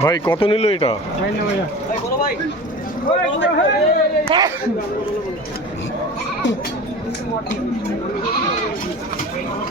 ভাই কত নিল এটা? ছান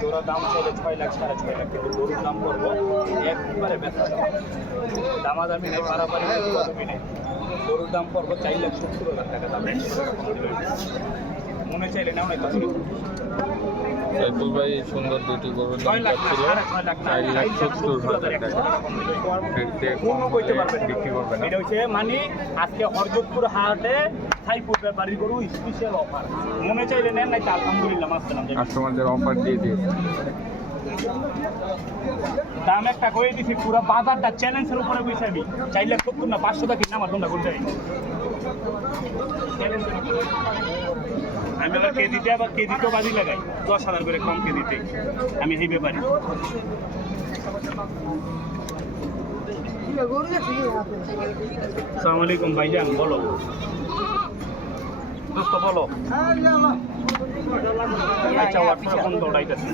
জোড়া দাম চাইলে ছয় লাখ, সাড়ে ছয় লাখ, কিন্তু গরুর দাম করব একবারে ব্যথা। দামাদামি নেই পারাপারি নেই গরুর দাম করব চার লাখ সত্তর হাজার টাকা দাম। মনে চাইলে নাও নাই সাইফুল ভাই সুন্দর দুটি গরুর দাম চার লাখ সত্তর হাজার টাকা। বিক্রি করবে না। এটা হচ্ছে মানে আজকে হরজতপুর হাটে ব্যাপারী গরু স্পেশাল অফার মনে চাইলে নেন নাই আলহামদুলিল্লাহ কাস্টমারদের অফার দিয়ে দিয়েছে। দাম একটা করে দিছি পুরো বাজারটা চ্যালেঞ্জের উপরে বসে চার লাখ সত্তর না পাঁচশো টাকা কিনা আমার তোমরা করতে আমি আবার কেজিতে আবার কেজিতেও বাজি লাগাই। দশ হাজার করে কম কেজিতে আমি সেই ব্যাপারে। আসসালামু আলাইকুম ভাইজান বলো। দোস্ত বলো। আচ্ছা হোয়াটসঅ্যাপ ফোন দৌড়াইতেছে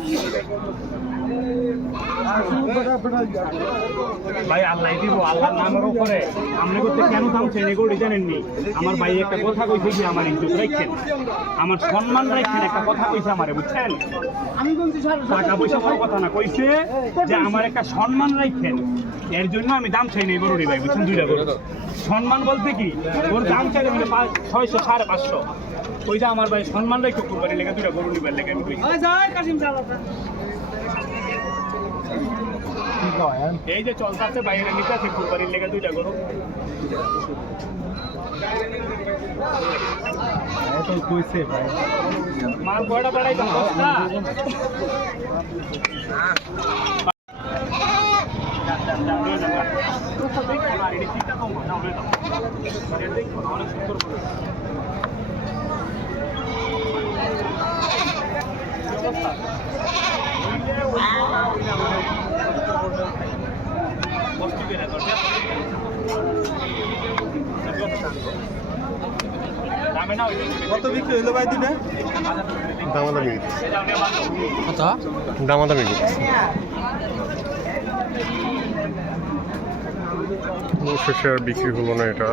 ভাই আল্লাহ দিব আল্লাহর নামের উপরে আপনি করতে কেন থামছেন? এগুলো জানেননি আমার ভাই একটা কথা কইছে যে আমার ইজ্জত রাখছেন। আমার সম্মান রাখছেন একটা কথা কইছে আমারে বুঝছেন? টাকা পয়সা বড় কথা না কইছে যে আমার একটা সম্মান রাখছেন। এর জন্য আমি দাম চাই না গরুরি ভাই বুঝছেন? দুইটা গরু। সম্মান বলতে কি? ওর দাম চাইলে মানে পাঁচ- ছয়শো সাড়ে পাঁচশো। ওইটা আমার ভাই সম্মান রেখে কুরবানি লেগে দুইটা গরু নিবার লেগে আমি এই যে চলতেছে বাইরে নিতে আছে কুরবানির লেগে দুইটা গরু। মাল বেড়াই দশটা কত বিক্রি হইল ভাই দুটা দামাদামি দামাদামি শেষে আর বিক্রি হলো না এটা।